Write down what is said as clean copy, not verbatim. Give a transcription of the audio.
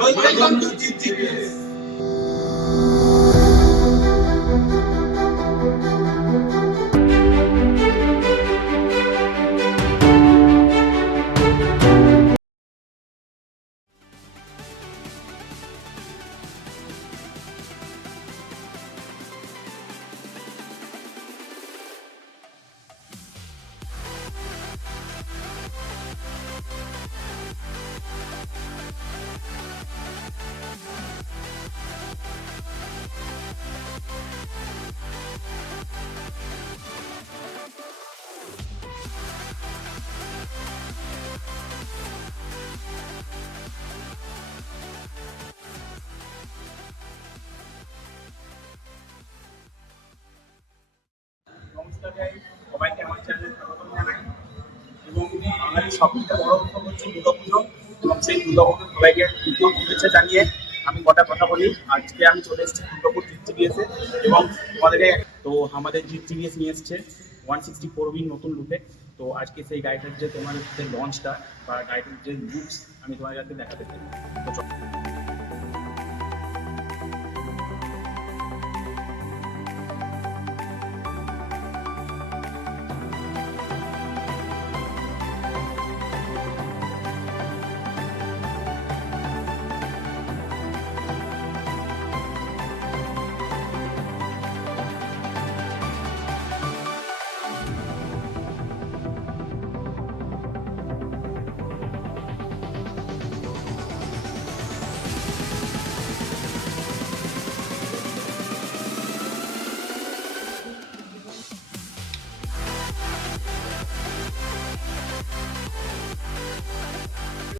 Welcome to GTPS. নমস্কার guys, সবাইকে আমার চ্যানেলে স্বাগত জানাই। এবং আমাদের সবথেকে বড় উৎসব হচ্ছে দুর্গাপুজো, এবং সেই দুর্গাপুজো সবাইকে দ্বিতীয় শুভেচ্ছা জানিয়ে আমি কটা কথা বলি। আজকে আমি চলে এসেছি দুর্গাপুর জিটিভিএসে, এবং তোমাদেরকে তো আমাদের জিটিভিএস নিয়ে এসছে 164B নতুন লুকে। তো আজকে সেই গাড়িটার যে তোমাদের যে লঞ্চটা বা গাড়িটার যে লুকস আমি তোমাদের কাছে দেখাতে চাই। তো